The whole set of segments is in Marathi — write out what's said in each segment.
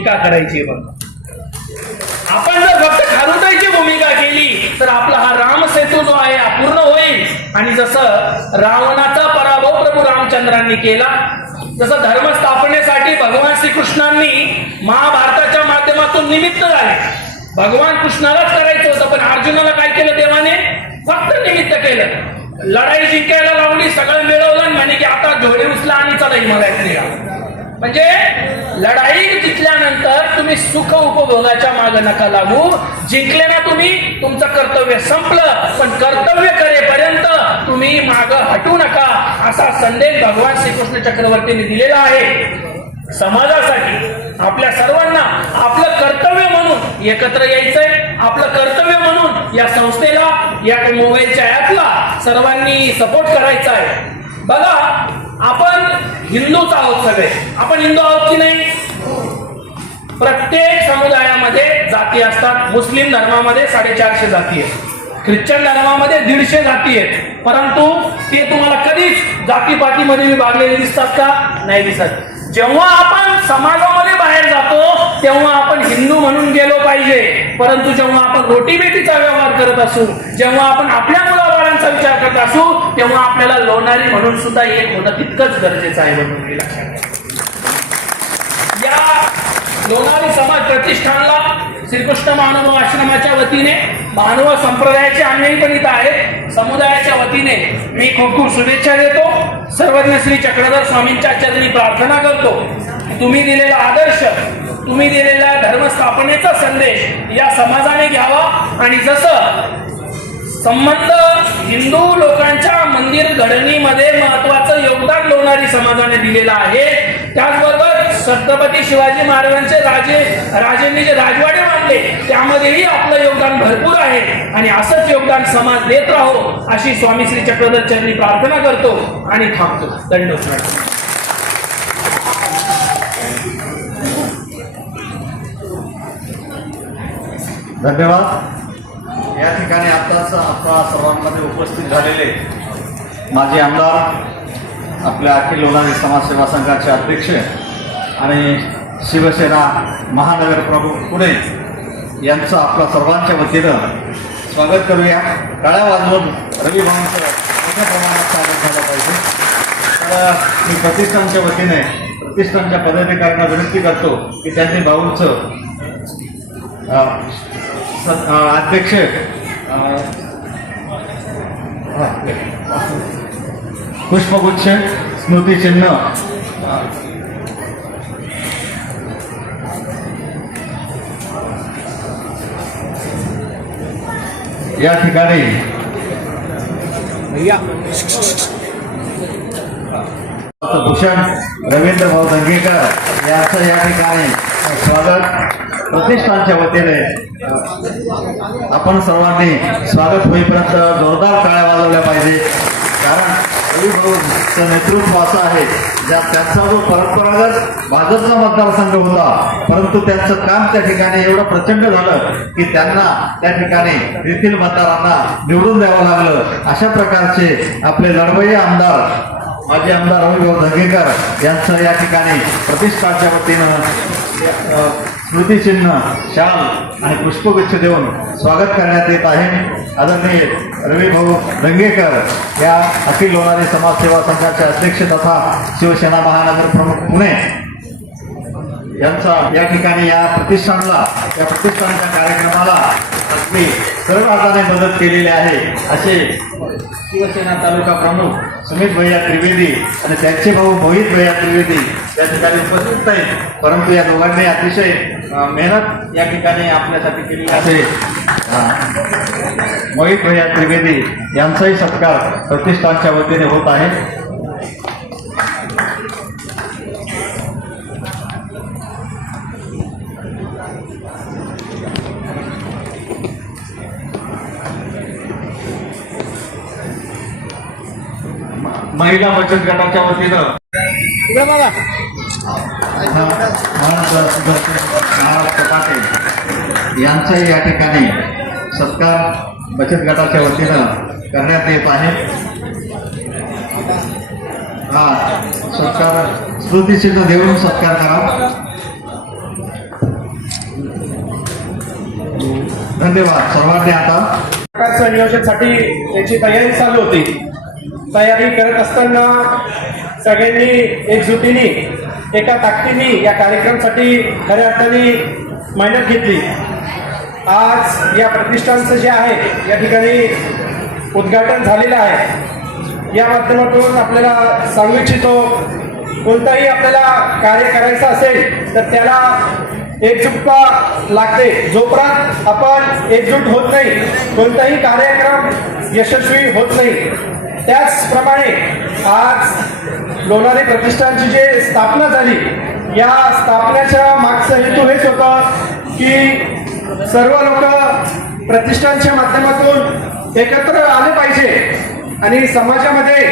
भूमिका करायची बघ. आपण जर फक्त खारुताईची भूमिका केली तर आपला हा राम सेतू जो आहे अपूर्ण होईल. आणि जसं रावणाचा पराभव प्रभू रामचंद्रांनी केला जसं धर्म स्थापनेसाठी भगवान श्रीकृष्णांनी महाभारताच्या माध्यमातून निमित्त झाले. भगवान कृष्णालाच करायचं होतं पण अर्जुनाला काय केलं देवाने? फक्त निमित्त केलं. लढाई जिंकायला लावली सगळं मिळवलं म्हणे की आता झोडे उचला आणि चला हिमालयात निघा. म्हणजे लढाई जिंकल्यानंतर तुम्ही सुख उपभोगाच्या माग नका लागू. जिंकले ना तुम्ही तुमचं कर्तव्य संपलं. पण कर्तव्य करेपर्यंत तुम्ही माग हटू नका. असा संदेश भगवान श्रीकृष्ण चक्रवर्तीने दिलेला आहे. समाजासाठी आपल्या सर्वांना आपलं कर्तव्य म्हणून एकत्र यायचंय. आपलं कर्तव्य म्हणून या संस्थेला या मोबाईलच्या ऍपला सर्वांनी सपोर्ट करायचा आहे बघा आपण हिंदूच आहोत सगळे. आपण हिंदू आहोत की नाही? प्रत्येक समुदायामध्ये जाती असतात. मुस्लिम धर्मामध्ये साडेचारशे जाती आहेत. ख्रिश्चन धर्मामध्ये दीडशे जाती आहेत. परंतु ते तुम्हाला कधीच जातीपातीमध्ये विभागलेले दिसतात का? नाही दिसत. जेव्हा आपण समाजामध्ये बाहेर जातो तेव्हा आपण हिंदू म्हणून गेलो पाहिजे. परंतु जेव्हा आपण रोटी बेटीचा व्यवहार करत असू जेव्हा आपण आपल्या मुलाबाळांचा विचार करत असू तेव्हा आपल्याला लोणारी म्हणून सुद्धा एक होणं तितकंच गरजेचं आहे म्हणून हे लक्षात या लोणारी समाज प्रतिष्ठानला श्रीकृष्ण महानुभाव आश्रमाच्या वतीने महानुभाव संप्रदायाचे अन्यही पण इथं आहेत समुदायाच्या वतीने मी खूप खूप शुभेच्छा देतो. सर्वज्ञ श्री चक्रधर स्वामींच्या चरणी प्रार्थना करतो. तुम्ही दिलेला आदर्श तुम्ही दिलेला धर्मस्थापनेचा संदेश या समाजाने घ्यावा. आणि जसं संबंध हिंदू लोकांच्या मंदिर घडणीमध्ये महत्वाचं योगदान लोणारी समाजाने दिलेलं आहे. त्याचबरोबर छत्रपती शिवाजी महाराजांचे राजे राजेंनी जे राजवाडे मानले त्यामध्येही आपलं योगदान भरपूर आहे. आणि असंच योगदान समाज देत राहो अशी स्वामी श्री चक्रधर चरणी प्रार्थना करतो आणि थांबतो. दंडोत धन्यवाद. या ठिकाणी आताच आपल्या सर्वांमध्ये उपस्थित झालेले माजी आमदार आपल्या अखिल लोणारी समाजसेवा संघाचे अध्यक्ष आणि शिवसेना महानगर प्रमुख पुणे यांचं आपल्या सर्वांच्या वतीनं स्वागत करूया. कळ्या वाजवून रवी भाऊंचं मोठ्या प्रमाणात स्वागत झालं पाहिजे. तर मी प्रतिष्ठानच्या वतीने प्रतिष्ठानच्या पदाधिकाऱ्यांना विनंती करतो की त्यांनी भाऊंचं अध्यक्ष पुष्पगुच्छ स्मृतिचिन्ह या ठिकाणी भूषण रवींद्र भाऊ धंगेकर यांचं या ठिकाणी स्वागत. प्रतिष्ठानच्या वतीने आपण सर्वांनी स्वागत होईपर्यंत जोरदार टाळ्या वाजवल्या पाहिजे. कारण नेतृत्व असं आहे ज्या त्यांचा जो परंपरागत भाजपचा मतदारसंघ होता परंतु त्यांचं काम त्या ठिकाणी एवढं प्रचंड झालं की त्यांना त्या ठिकाणी येथील मतदारांना निवडून द्यावं लागलं. अशा प्रकारचे आपले लढवई आमदार माजी आमदार रविभाऊ धंगेकर यांचं या ठिकाणी प्रतिष्ठानच्या वतीनं स्मृतिचिन्ह शाल आणि पुष्पगुच्छ देऊन स्वागत करण्यात येत आहे. आदरणीय रवीभाऊ रंगेकर या अखिल लोणारे समाजसेवा संघाचे अध्यक्ष तथा शिवसेना महानगर प्रमुख पुणे यांचा या ठिकाणी या प्रतिष्ठानला या प्रतिष्ठानच्या कार्यक्रमाला अगदी सर्व हाताने मदत केलेली आहे. असे शिवसेना तालुका प्रमुख सुमित भैया त्रिवेदी आणि त्यांचे भाऊ मोहित भैया त्रिवेदी या ठिकाणी उपस्थित नाही परंतु या दोघांनी अतिशय मेहनत या ठिकाणी आपल्यासाठी केली असे मोहित भैया त्रिवेदी यांचाही सत्कार प्रतिष्ठानच्या वतीने होत आहे. महिला बचत गटाच्या वतीनं. यांचाही या ठिकाणी सत्कार बचत गटाच्या वतीनं करण्यात येत आहे. हा सत्कार स्मृतिचिन्ह देऊन सत्कार करा. धन्यवाद सर्वांनी आता. संयोजनसाठी त्याची तयारी चालू होती. तयारी करत असताना सगळ्यांनी एकजुटीने एका ताकदीने या कार्यक्रमासाठी खऱ्या अर्थाने मेहनत घेतली. आज या प्रतिष्ठानचं जे आहे या ठिकाणी उद्घाटन झालेलं आहे. या माध्यमातून आपल्याला सांगू इच्छितो कोणताही आपल्याला कार्य करायचं असेल तर त्याला एकजुटता लागते. जोपर्यंत आपण एकजूट होत नाही कोणताही कार्यक्रम यशस्वी होत नाही. त्याचप्रमाणे आज लोणारी प्रतिष्ठानची जे स्थापना झाली या स्थापनेच्या मागचा हेतू हेच होतं की सर्व लोक प्रतिष्ठानच्या माध्यमातून एकत्र आले पाहिजे. आणि समाजामध्ये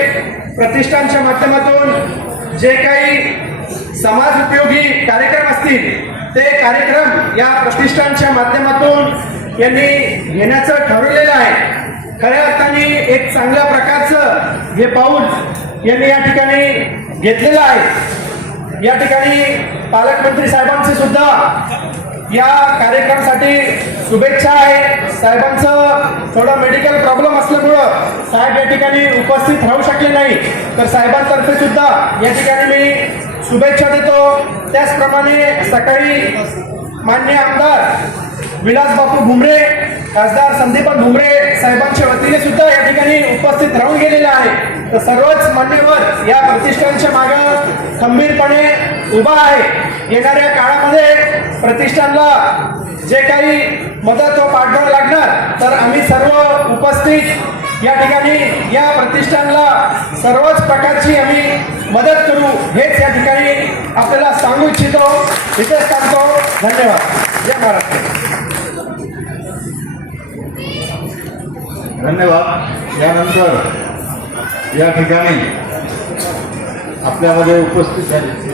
प्रतिष्ठानच्या माध्यमातून जे काही समाज उपयोगी कार्यक्रम असतील ते कार्यक्रम या प्रतिष्ठानच्या माध्यमातून यांनी घेण्याचं ठरवलेलं आहे. खऱ्या अर्थाने एक चांगल्या प्रकारचं हे पाऊल यांनी या ठिकाणी घेतलेलं आहे. या ठिकाणी पालकमंत्री साहेबांचे सुद्धा या कार्यक्रमासाठी शुभेच्छा आहे. साहेबांचं थोडं मेडिकल प्रॉब्लेम असल्यामुळं साहेब या ठिकाणी उपस्थित राहू शकले नाही. तर साहेबांतर्फे सुद्धा या ठिकाणी मी शुभेच्छा देतो. त्याचप्रमाणे सकाळी मान्य आमदार विलास बापू भुमरे खासदार संदीपन भुमरे साहेबांच्या वतीने सुद्धा या ठिकाणी उपस्थित राहून गेलेला आहे. तर सर्वच मान्यवर या प्रतिष्ठानच्या माग खंबीरपणे उभा आहे. येणाऱ्या काळामध्ये प्रतिष्ठानला जे काही मदत व पाठबळ लागणार तर आम्ही सर्व उपस्थित या ठिकाणी या प्रतिष्ठानला सर्वच प्रकारची आम्ही मदत करू हेच या ठिकाणी आपल्याला सांगू इच्छितो इथेच सांगतो धन्यवाद. जय महाराष्ट्र. धन्यवाद. यानंतर या ठिकाणी आपल्यामध्ये उपस्थित झाले.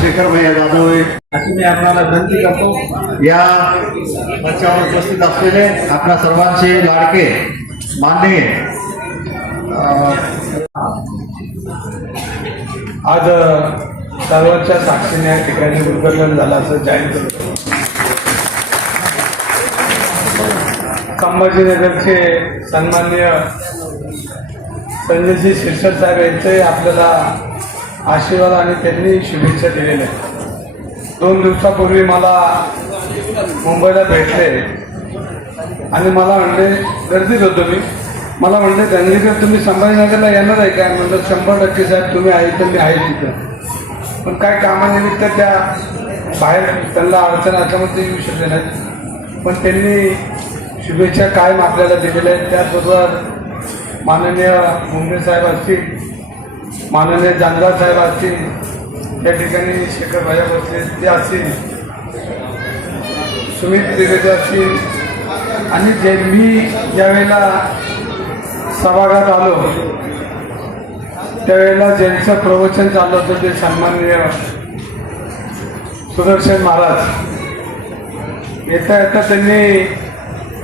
शेखर भैया जाधव. अशी मी आपल्याला विनंती करतो. या मंचावर उपस्थित असलेले आपल्या सर्वांचे लाडके मान्य आज सर्वांच्या साक्षीने या ठिकाणी उद्घाटन झालं असं जाहीर करतो. संभाजीनगरचे सन्मान्य संजयजी शिरसट साहेब यांचे आपल्याला आशीर्वाद आणि त्यांनी शुभेच्छा दिलेल्या आहेत. दोन दिवसापूर्वी मला मुंबईला भेटले आणि मला म्हणले गर्दीत होतो मी. मला म्हणले गंगेकर तुम्ही संभाजीनगरला येणार आहे काय? म्हणलं शंभर टक्के साहेब तुम्ही आहे तर मी आहे तिथं. पण काय कामानिमित्त त्या बाहेर त्यांना अडचण असल्यामुळे ते येऊ शकले नाहीत. पण त्यांनी शुभेच्छा कायम आपल्याला दिलेल्या आहेत. त्याचबरोबर माननीय मुंबई साहेब असतील माननीय जानगाव साहेब असतील त्या ठिकाणी शेखर भाया बसले ते असतील सुमित त्रिवेदी असतील आणि जे मी ज्यावेळेला सभागृहात आलो त्यावेळेला ज्यांचं प्रवचन चाललं होतं ते सन्माननीय सुदर्शन महाराज येता येता त्यांनी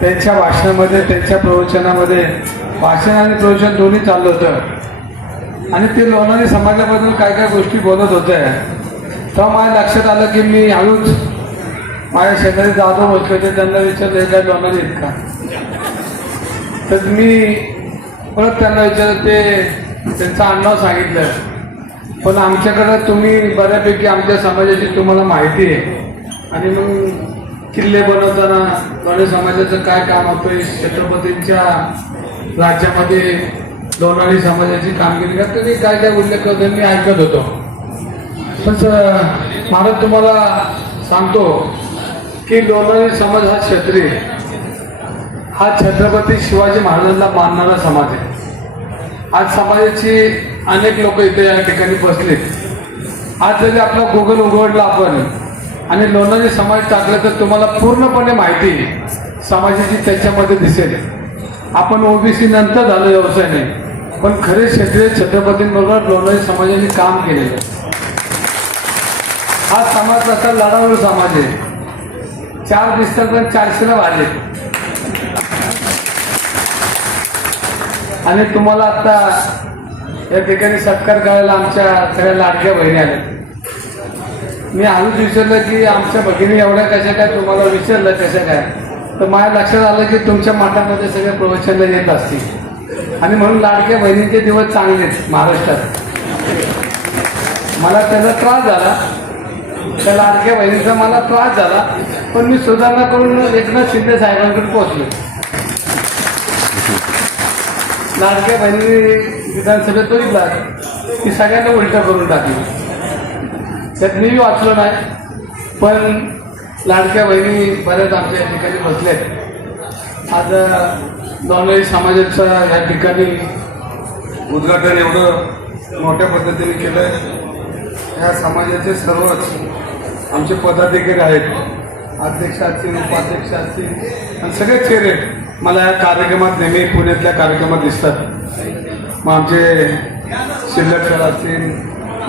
त्यांच्या भाषणामध्ये त्यांच्या प्रवचनामध्ये भाषण आणि प्रवचन दोन्ही चाललं होतं. आणि ते लोणारी समाजाबद्दल काय काय गोष्टी बोलत होत्या तेव्हा माझ्या लक्षात आलं की मी हळूच माझ्या शेजारी जाधव बसले होते त्यांना विचारलं काय लोणारी आहेत का? तर मी परत त्यांना विचारलं ते त्यांचं आडनाव सांगितलं. पण आमच्याकडं तुम्ही बऱ्यापैकी आमच्या समाजाची तुम्हाला माहिती आहे. आणि मग किल्ले बनवताना लोणे समाजाचं काय काम होतं छत्रपतींच्या राज्यामध्ये लोणारी समाजाची कामगिरी का तुम्ही काय काय उल्लेख करतो मी ऐकत होतो. पण महाराज तुम्हाला सांगतो की लोणारी समाज हा क्षत्रिय हा छत्रपती शिवाजी महाराजांना मानणारा समाज आहे. आज समाजाची अनेक लोक इथे या ठिकाणी बसलेत. आज जरी आपला गुगल उघडला आपण आणि लोणारी समाज टाकला तर तुम्हाला पूर्णपणे माहिती समाजाची त्याच्यामध्ये दिसेल. आपण ओबीसी नंतर झालो व्यवसायाने पण खरे क्षेत्रीय छत्रपतींबरोबर लोणारी समाजाने काम केलेलं हा समाज असा लढाऊ समाज आहे. चार दिसतात पण चारशेला वाढले आणि तुम्हाला आता या ठिकाणी सत्कार करायला आमच्या सगळ्या लाडक्या बहिणी आल्या. मी आजच विचारलं की आमच्या भगिनी एवढ्या कशा काय तुम्हाला विचारलं कशा काय? तर माझ्या लक्षात आलं की तुमच्या मठामध्ये सगळे प्रवचनला येत असतील. आणि म्हणून लाडक्या बहिणींचे दिवस चांगले आहेत महाराष्ट्रात. मला त्याचा त्रास झाला. त्या लाडक्या बहिणीचा मला त्रास झाला. पण मी सुधारणा करून एकनाथ शिंदे साहेबांकडे पोहोचलो. लाडक्या बहिणी विधानसभेत बघितला की सगळ्यांना उलट करून टाकली. त्यात मी वाचलो नाही पण लाडक्या बहिणी बऱ्याच आमच्या या ठिकाणी बसल्यात आज नॉनवेज समाजाच्या या ठिकाणी उद्घाटन एवढं मोठ्या पद्धतीने केलं आहे या समाजाचे सर्वच आमचे पदाधिकारी आहेत. अध्यक्ष असतील उपाध्यक्ष असतील आणि सगळे चेहरे मला या कार्यक्रमात नेहमी पुण्यातल्या कार्यक्रमात दिसतात. मग आमचे शिल्लक सर असतील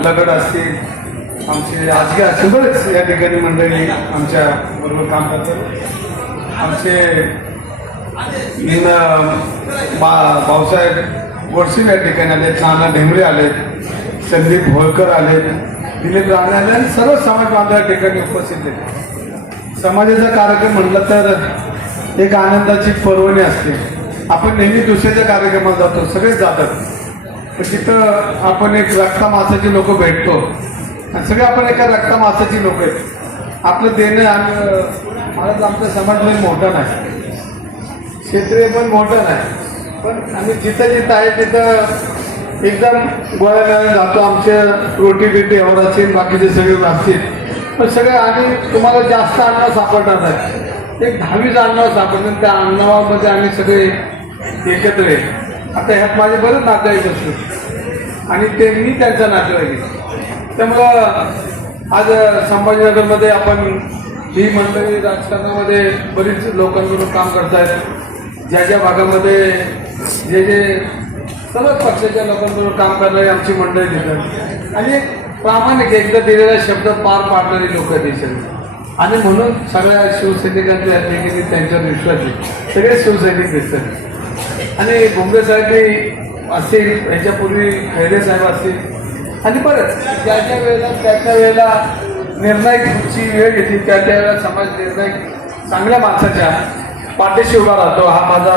लगड असतील आमचे आजगे असतील बरेच या ठिकाणी मंडळी आमच्या बरोबर काम करतात. आमचे बा भाऊसाहेब गोडसे या ठिकाणी आले नाना ढेंगळे आले संदीप होळकर आले दिलीप राणे आले आणि सर्व समाज बांधव या ठिकाणी उपस्थित आहेत. समाजाचा कार्यक्रम म्हटलं तर एक आनंदाची पर्वणी असते. आपण नेहमी दुसऱ्याच्या कार्यक्रमात जातो सगळेच जातात. तर तिथं आपण एक रक्तामासाची लोक भेटतो. आणि सगळे आपण एका रक्तामासाची लोक आहेत. आपलं देणं आणि मला आमचा समाज लय मोठा नाही. क्षेत्रीय पण मोठं नाही. पण आम्ही जिथं जिथं आहे तिथं एकदम गोळ्या जातो. आमच्या रोटी बिटी एवढं असतील बाकीचे सगळे असतील पण सगळे आणि तुम्हाला जास्त अन्न सापडणार नाही. एक दहावीचं अन्न सापडतं त्या अण्णावामध्ये आम्ही सगळे एकत्र आहे. आता ह्यात माझे बरेच नातेवाईक असतो आणि ते मी त्यांचा नातेवाईक त्यामुळं आज संभाजीनगरमध्ये आपण ही मंडळी राजकारणामध्ये बरीच लोकांकडून काम करतायत. ज्या ज्या भागामध्ये जे जे सर्वच पक्षाच्या लोकांबरोबर काम करणारी आमची मंडळी देतात आणि एक प्रामाणिक एकदा दिलेला शब्द पार पाडणारी लोक दिसतात. आणि म्हणून सगळ्या शिवसैनिकांचे या त्यांच्यावर विश्वास आहे. सगळे शिवसैनिक दिसतात. आणि भोंगे साहेब असतील याच्यापूर्वी खैरे साहेब असतील आणि बरंच ज्या ज्या वेळेला त्या त्या वेळेला निर्णायकची वेळ घेतली त्या त्या वेळेला समाज निर्णय चांगल्या माणसाच्या पाठीशी उभा राहतो हा माझा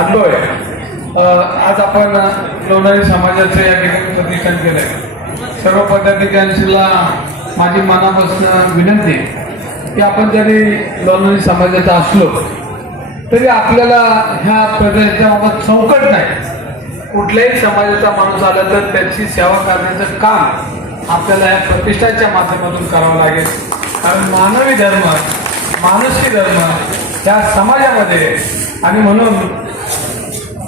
अनुभव आहे. आज आपण लोणारी समाजाचं या ठिकाणी प्रतिष्ठान केलं आहे सर्व पदाधिकाऱ्यांशीला माझी मनापासून विनंती आहे. की आपण जरी लोणारी समाजाचा असलो तरी आपल्याला ह्या प्रदेशाच्या बाबत संकट नाही. कुठल्याही समाजाचा माणूस आला तर त्याची सेवा करण्याचं काम आपल्याला या प्रतिष्ठाच्या माध्यमातून करावं लागेल. कारण मानवी धर्म मानुषी धर्म या समाजामध्ये आणि म्हणून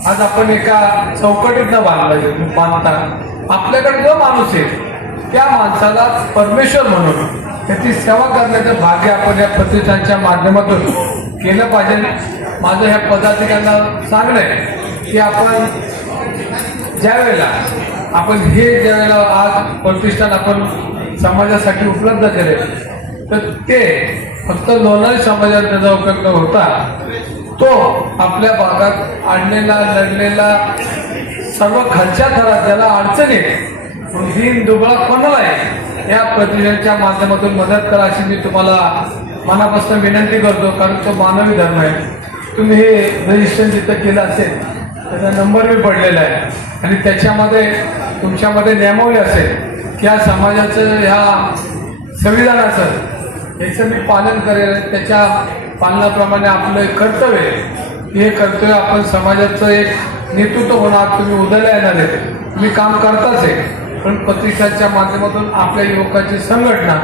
आज आपण एका चौकटीतनं बांधला बांधता आपल्याकडे जो माणूस आहे त्या माणसाला परमेश्वर म्हणून त्याची सेवा करण्याचं भाग्य आपण या प्रतिष्ठानच्या माध्यमातून केलं पाहिजे. माझं ह्या पदाधिकाऱ्यांना सांगणं आहे की आपण ज्या वेळेला आपण हे ज्या वेळेला आज प्रतिष्ठान आपण समाजासाठी उपलब्ध केले तर ते फक्त लोणारी समाजात त्याचा उपयोग न होता तो आपल्या भागात आणलेला लढलेला सर्व खालच्या थरात ज्याला अडचणी आहे दिन दुबळा कोणाला आहे या प्रतिष्ठानच्या माध्यमातून मदत करा अशी मी तुम्हाला मनापासून विनंती करतो कारण तो मानवी धर्म आहे. तुम्ही हे रजिस्ट्रेशन जिथं केलं असेल त्याचा नंबर बी पडलेला आहे. आणि त्याच्यामध्ये तुमच्यामध्ये नियमावली असेल की या समाजाचं ह्या संविधानाचं याचं मी पालन करेल. त्याच्या पालनाप्रमाणे आपलं एक कर्तव्य आहे. हे कर्तव्य आपण समाजाचं एक नेतृत्व होणार. तुम्ही उदयला येणार आहे. तुम्ही काम करताच आहे. पण पत्रिकांच्या माध्यमातून आपल्या युवकाची संघटना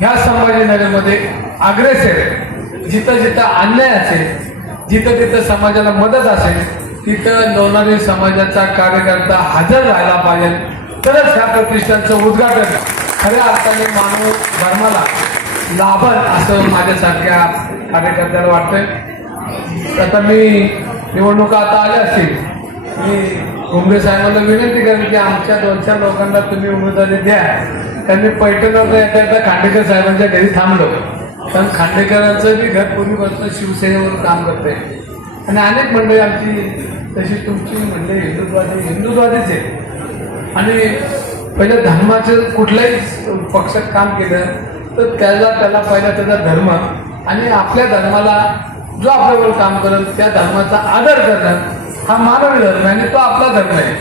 ह्या संभाजीनगरमध्ये अग्रेसर आहे. जिथं जिथं अन्याय असेल जिथं तिथं समाजाला मदत असेल तिथं लोणारी समाजाचा कार्यकर्ता हजर राहायला पाहिजे. तरच ह्या प्रतिष्ठानचं उद्घाटन खऱ्या अर्थाने मानव धर्माला लाभल असं माझ्यासारख्या कार्यकर्त्याला वाटतंय. आता मी निवडणुका आता आल्या असतील. मी घुमरे साहेबांना विनंती करेन की आमच्या दोन चार लोकांना तुम्ही उमेदवारी द्या. त्यांनी मी पैठणवर येता येता खांडेकर साहेबांच्या घरी थांबलो. कारण खांडेकरांचं मी घर पूर्वीपासून शिवसेनेवर काम करते आणि अनेक मंडळी आमची तशी तुमची मंडळी हिंदुत्वादी हिंदुत्वादीच आहे आणि पहिलं धर्माचं कुठल्याही पक्षात काम केलं तर त्याला त्याला पहिला त्याचा धर्म आणि आपल्या धर्माला जो आपल्याबरोबर काम करत त्या धर्माचा आदर करणं हा मानवी धर्म आहे आणि तो आपला धर्म आहे.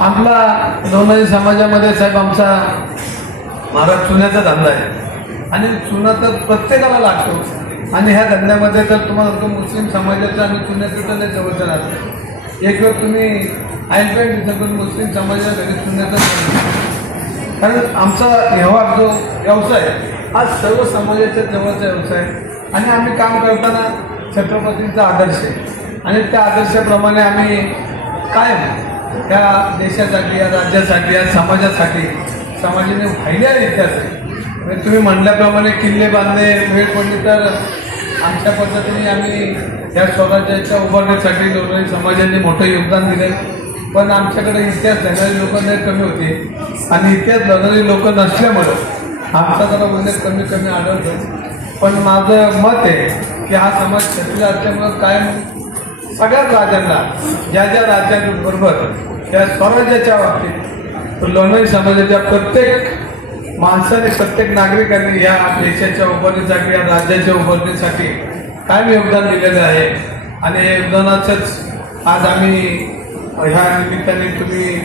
आपला लोणारी समाजामध्ये साहेब आमचा महाराज चुन्याचा धंदा आहे. आणि चुना तर प्रत्येकाला लागतो. आणि ह्या धंद्यामध्ये तर तुम्हाला तो मुस्लिम समाजाचं आम्ही चुन्याचं नाही जवळचं राहतो. एक वेळ तुम्ही ऐकलं तिथं मुस्लिम समाजाच्या घरी चुन्याचा कारण आमचा व्यवहार जो व्यवसाय हा सर्व समाजाच्या जवळचा व्यवसाय आणि आम्ही काम करताना छत्रपतींचा आदर्श आहे. आणि त्या आदर्शाप्रमाणे आम्ही कायम त्या देशासाठी या राज्यासाठी या समाजासाठी समाजाने वाहिल्या इतिहास. आहे म्हणजे तुम्ही म्हणल्याप्रमाणे किल्ले बांधले वेळ पडली तर आमच्या पद्धतीने आम्ही या स्वराज्याच्या उभारण्यासाठी लोणारी समाजाने मोठं योगदान दिलं पण आमच्याकडे इतिहास देणारी लोक नाही कमी होते. आणि इतिहास लढणारी लोक नसल्यामुळं आमचा जरा उल्लेख कमी कमी आढळतो पण माझं मत आहे की हा समाज क्षत्रिय असल्यामुळं कायम सगळ्याच राज्यांना ज्या ज्या राज्यांबरोबर त्या स्वराज्याच्या बाबतीत तर लोणारी समाजाच्या प्रत्येक माणसाने प्रत्येक नागरिकांनी या देशाच्या उभारणीसाठी या राज्याच्या उभारणीसाठी कायम योगदान दिलेलं आहे. आणि या योगदानाचंच आज आम्ही ह्या निमित्ताने तुम्ही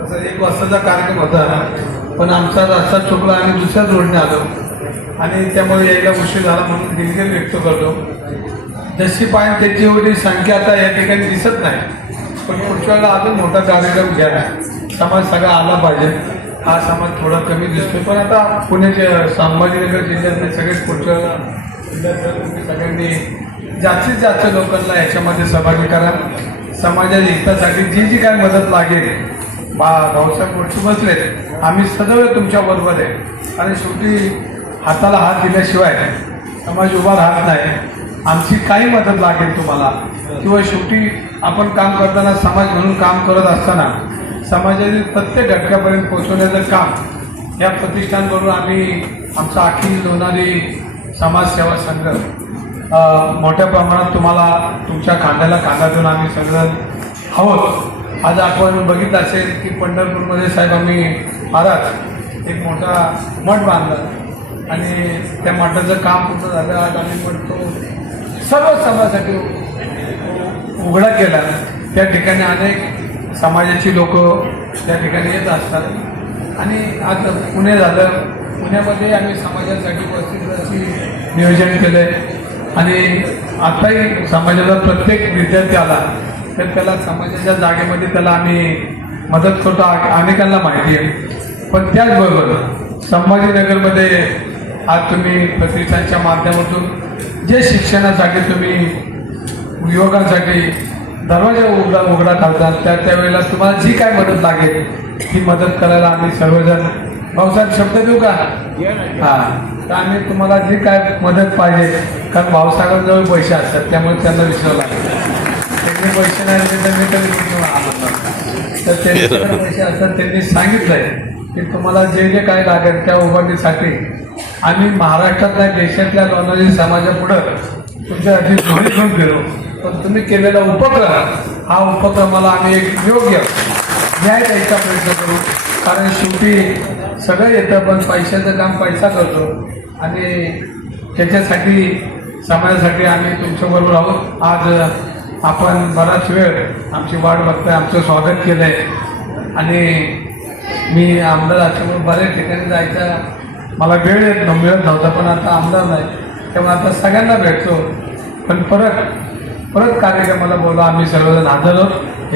तसा एक वाजताचा कार्यक्रम होता पण आमचा रस्ता चुकला आम्ही दुसऱ्याच रोडने आलो. आणि त्यामुळे यायला उशीर झाला म्हणून दिलगिरी व्यक्त करतो. जशी त्याची एवढी संख्या आता या ठिकाणी दिसत नाही. पण पुढच्या वेळेला अजून मोठा कार्यक्रम घ्या समाज सगळा आला पाहिजे. हा समाज थोडा कमी दिसतो पण आता पुण्याच्या संभाजीनगर जिल्ह्यातले सगळेच पुढच्या वेळेला तुम्ही सगळ्यांनी जास्तीत जास्त लोकांना याच्यामध्ये सहभागी करा. समाजाच्या हितासाठी जी जी काय मदत लागेल बा भाऊसाहेब गोष्टी बसले आम्ही सदैव तुमच्याबरोबर आहे. आणि शेवटी हाताला हात दिल्याशिवाय समाज उभा राहत नाही. आमची काही मदत लागेल तुम्हाला. किंवा शेवटी आपण काम करताना समाज म्हणून काम करत असताना समाजातील प्रत्येक घटकापर्यंत पोहोचवण्याचं काम या प्रतिष्ठानबरोबर आम्ही आमचा अखिल लोणारी समाजसेवा संघ मोठ्या प्रमाणात तुम्हाला तुमच्या खांद्याला खांदा देऊन आम्ही सगळं आहोत. आज आपण बघितलं असेल की पंढरपूरमध्ये साहेब आम्ही महाराज एक मोठा मठ बांधला आणि त्या मठाचं काम पूर्ण झालं. आज आम्ही पण तो सर्व समाजासाठी उघडा केला. त्या ठिकाणी अनेक समाजाची लोक त्या ठिकाणी येत असतात. आणि आज पुणे झालं. पुण्यामध्ये आम्ही समाजासाठी वसतिगृहाची नियोजन केलं आहे आणि आताही समाजाचा प्रत्येक विद्यार्थी आला तर त्याला समाजाच्या जागेमध्ये त्याला आम्ही मदत करतो. अनेकांना माहिती आहे. पण त्याचबरोबर संभाजीनगरमध्ये आज तुम्ही प्रतिष्ठानच्या माध्यमातून जे शिक्षणासाठी तुम्ही युवकांसाठी दरवाजा उघडा उघडा ठेवतात त्या त्यावेळेला तुम्हाला जी काय मदत लागेल ती मदत करायला आम्ही सर्वजण भाऊसाहेब शब्द देऊ का? हा. तर आम्ही तुम्हाला जी काय मदत पाहिजे कारण भाऊसाहेबांजवळ पैसे असतात त्यामुळे त्यांना विचारावं लागतं. त्यांनी पैसे नाही दिले तर मी तरी कुठून. तर त्यांच्याकडे पैसे असतात त्यांनी सांगितलंय की तुम्हाला जे जे काय लागेल त्या उभारणीसाठी आम्ही महाराष्ट्रातल्या देशातल्या लोणारी समाजापुढं तुमच्या तुमच्यासाठी धोरण घेऊन गेलो. पण तुम्ही केलेला उपक्रम हा उपक्रमाला आम्ही एक योग्य न्याय द्यायचा प्रयत्न करू. कारण शेवटी सगळं येतं पण पैशाचं काम पैसा करतो. आणि त्याच्यासाठी समाजासाठी आम्ही तुमच्याबरोबर आहोत. आज आपण बराच वेळ आमची वाट बघताय आमचं स्वागत केलं आहे आणि मी आमदार असल्यामुळे बऱ्याच ठिकाणी जायचा मला वेळ येत न मिळत नव्हता पण आता आमदार नाही. त्यामुळे आता सगळ्यांना भेटतो पण परत परत कार्यक्रमाला बोला आम्ही सर्वजण हजर आहोत.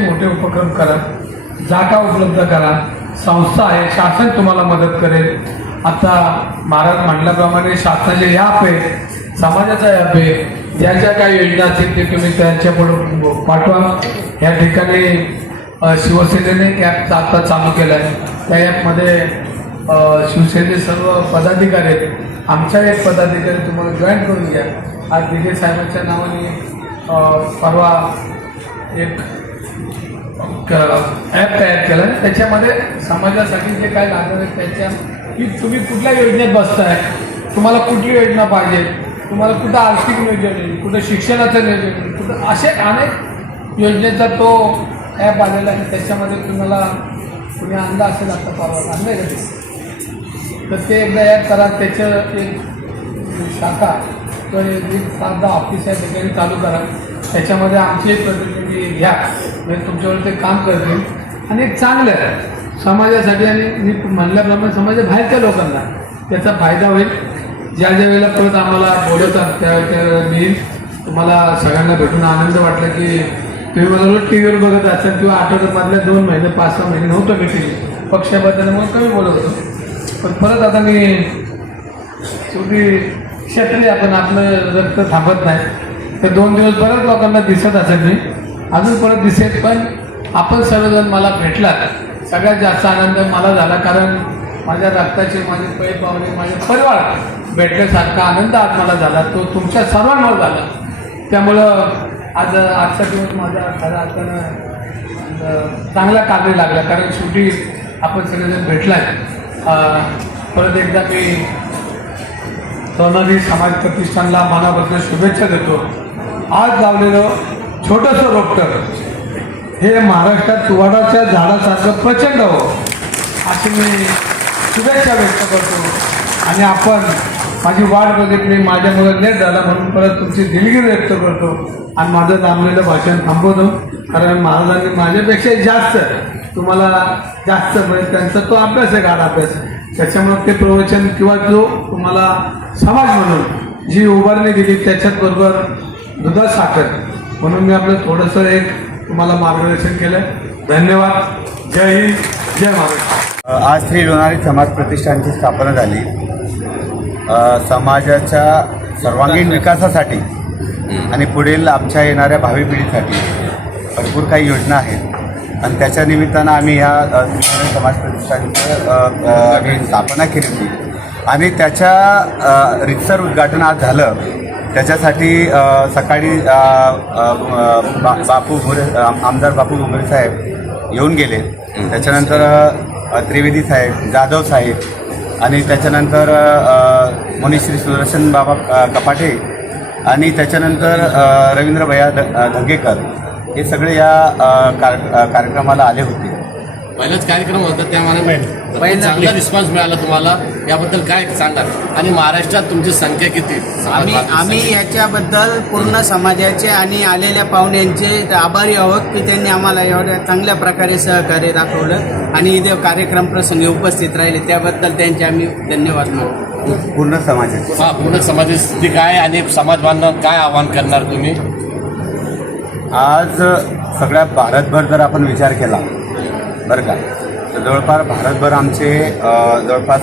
मोठे उपक्रम करा. जागा उपलब्ध करा. संस्था आहे शासन तुम्हाला मदत करेल. आता महाराज म्हटल्याप्रमाणे शासनाचे ॲप आहे समाजाचा ॲप आहे ज्या ज्या काही योजना असतील ते तुम्ही त्यांच्याकडून पाठवा. या ठिकाणी शिवसेनेने ॲप आता चालू केला आहे त्या ॲपमध्ये शिवसेने सर्व पदाधिकारी आहेत. आमचा एक पदाधिकारी तुम्हाला जॉईन करून घ्या. आज दिघे साहेबांच्या नावाने परवा एक ॲप तयार केलं. आणि त्याच्यामध्ये समाजासाठी जे काय लागणार आहे त्याच्या की तुम्ही कुठल्या योजनेत बसताय? तुम्हाला कुठली योजना पाहिजे? तुम्हाला कुठं आर्थिक नियोजन येईल कुठं शिक्षणाचं नियोजन येईल कुठं असे अनेक योजनेचा तो ॲप आलेला आहे. त्याच्यामध्ये तुम्हाला तुम्ही आणला असेल आता परवा? आणलं का तर ते एकदा या करा त्याचं एक शाखा किंवा एक साधा ऑफिस या ठिकाणी चालू करा. त्याच्यामध्ये आमचे प्रतिनिधी घ्या. म्हणजे तुमच्यावर ते काम करतील. आणि एक चांगलं आहे. समाजासाठी आणि मी म्हणल्याप्रमाणे समाजा बाहेरच्या लोकांना त्याचा फायदा होईल. ज्या ज्या वेळेला परत आम्हाला बोलवतात त्या त्यावेळेला मी तुम्हाला सगळ्यांना भेटून आनंद वाटला की तुम्ही मला रोज टी व्हीवर बघत असाल किंवा आठवड्यामधल्या दोन महिने पाच सहा महिने नव्हतं मी पक्षाबद्दल मग कमी बोलत होतो. पण परत आता मी शेवटी क्षत्रिय आपण आपलं रक्त थांबत नाही तर दोन दिवस बऱ्याच लोकांना दिसत असेल मी. अजून परत दिसेल पण आपण सर्वजण मला भेटलात. सगळ्यात जास्त आनंद मला झाला कारण माझ्या रक्ताचे माझे पै पावले माझे परिवार भेटल्यासारखा आनंद आज मला झाला. तो तुमच्या सर्वांवर झाला. त्यामुळं आज आजचा दिवस माझा खऱ्या अर्थानं चांगला कामी लागला कारण शेवटी आपण सगळेजण भेटला आहे परत एकदा मी सोनाली समाज प्रतिष्ठानला मनापासून शुभेच्छा देतो. आज लावलेलं छोटंसं रोपटर हे महाराष्ट्रात तुवाडाच्या झाडासारखं प्रचंड हो. अशी मी शुभेच्छा व्यक्त करतो. आणि आपण माझी वाट बघितली माझ्यामुळे लेट झाला म्हणून परत तुमची दिलगिरी व्यक्त करतो. आणि माझं लांबलेलं भाषण थांबवतो. कारण महाराजांनी माझ्यापेक्षा जास्त तुम्हाला जास्त म्हणजे त्यांचा तो अभ्यास आहे गाडा अभ्यास. त्याच्यामुळे ते प्रवचन किंवा जो तुम्हाला समाज म्हणून जी उभारणी दिली त्याच्यात बरोबर दुधा साखर. म्हणून मी आपलं थोडंसं एक तुम्हाला मार्गदर्शन केलं धन्यवाद. जय हिंद. जय महाराष्ट्र. आज श्री लोणारी समाज प्रतिष्ठानची स्थापना झाली. समाजाच्या सर्वांगीण विकासासाठी आणि पुढील आमच्या येणाऱ्या भावी पिढीसाठी भरपूर काही योजना आहेत. आणि त्याच्या निमित्तानं आम्ही ह्या समाज प्रतिष्ठानचं आम्ही स्थापना केली होती. आणि त्याच्या रितसर उद्घाटन आज झालं. त्याच्यासाठी सकाळी बा बापू भुरे आमदार बापू भुमरे साहेब येऊन गेले. त्याच्यानंतर त्रिवेदी साहेब जाधव साहेब आणि त्याच्यानंतर मुनिश्री सुदर्शन बाबा कपाटे आणि त्याच्यानंतर रवींद्र भैया धंगेकर. हे सगळे या कार्यक्रमाला आले होते. पहिलाच कार्यक्रम होता त्यामुळे चांगला रिस्पॉन्स मिळाला तुम्हाला याबद्दल काय सांगाल आणि महाराष्ट्रात तुमची संख्या किती? आम्ही आम्ही याच्याबद्दल पूर्ण समाजाचे आणि आलेल्या पाहुण्यांचे आभारी आहोत की त्यांनी आम्हाला एवढ्या चांगल्या प्रकारे सहकार्य दाखवलं आणि इथे कार्यक्रम प्रसंगी उपस्थित राहिले. त्याबद्दल त्यांचे आम्ही धन्यवाद मानतो. पूर्ण समाजाचे. हा पूर्ण समाजाची स्थिती काय आणि समाज बांधव काय आवाहन करणार तुम्ही? आज सगळ्या भारतभर जर आपण विचार केला बरं का? तर जवळपास भारतभर आमचे जवळपास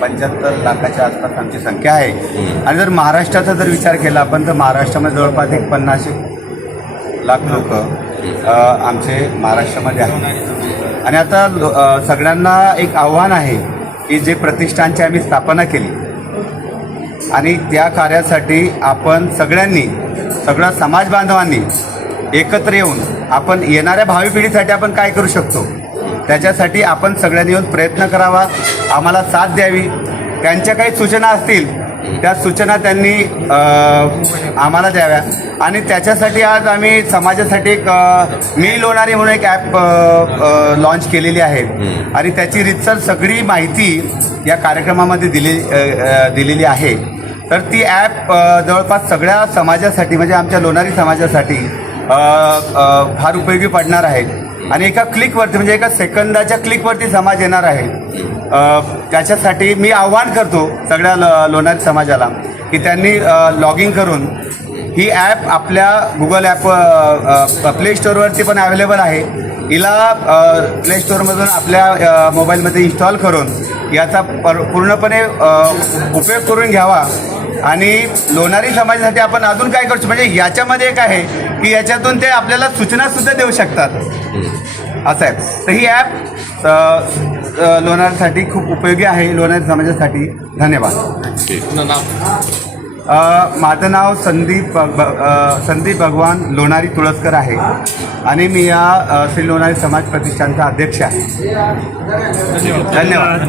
पंच्याहत्तर लाखाच्या आसपास आमची संख्या आहे. आणि जर महाराष्ट्राचा जर विचार केला आपण तर महाराष्ट्रामध्ये जवळपास एक पन्नास लाख लोक आमचे महाराष्ट्रामध्ये आहेत. आणि आता सगळ्यांना एक आव्हान आहे की जे प्रतिष्ठानची आम्ही स्थापना केली. आणि त्या कार्यासाठी आपण सगळ्यांनी सगळ्या समाज बांधवांनी एकत्र येऊन आपण येणाऱ्या भावी पिढीसाठी आपण काय करू शकतो? त्याच्यासाठी आपण सगळ्यांनी येऊन प्रयत्न करावा. आम्हाला साथ द्यावी. त्यांच्या काही सूचना असतील त्या सूचना त्यांनी आम्हाला द्याव्या. आणि त्याच्यासाठी आज आम्ही समाजासाठी एक मी लोणारी म्हणून एक ॲप लॉन्च केलेली आहे. आणि त्याची रितसर सगळी माहिती या कार्यक्रमामध्ये दिली दिलेली आहे. तर ती ॲप जवळपास सगळ्या समाजासाठी म्हणजे आमच्या लोणारी समाजासाठी फार उपयोगी पडणार आहे. आणि एका क्लिकवरती म्हणजे एका सेकंदाच्या क्लिकवरती समाज येणार आहे. त्याच्यासाठी मी आव्हान करतो सगळ्या ल लोणारी समाजाला की त्यांनी लॉग इन करून ही ॲप आपल्या गुगल ॲप प्ले स्टोअरवरती पण अवेलेबल आहे. हिला प्ले स्टोअरमधून आपल्या मोबाईलमध्ये इन्स्टॉल करून याचा पर पूर्णपणे उपयोग करून घ्यावा. आणि लोणारी समाजासाठी आपण अजून काय करू म्हणजे याच्यामध्ये एक आहे की याच्यातून ते आपल्याला सूचनासुद्धा देऊ शकतात. असं आहे. तर ही ॲप लोणारीसाठी खूप उपयोगी आहे. लोणारी समाजासाठी. धन्यवाद. माझं नाव संदीप ब- संदीप भगवान लोणारी तुळसकर आहे. आणि मी या श्री लोणारी समाज प्रतिष्ठानचा अध्यक्ष आहे. धन्यवाद.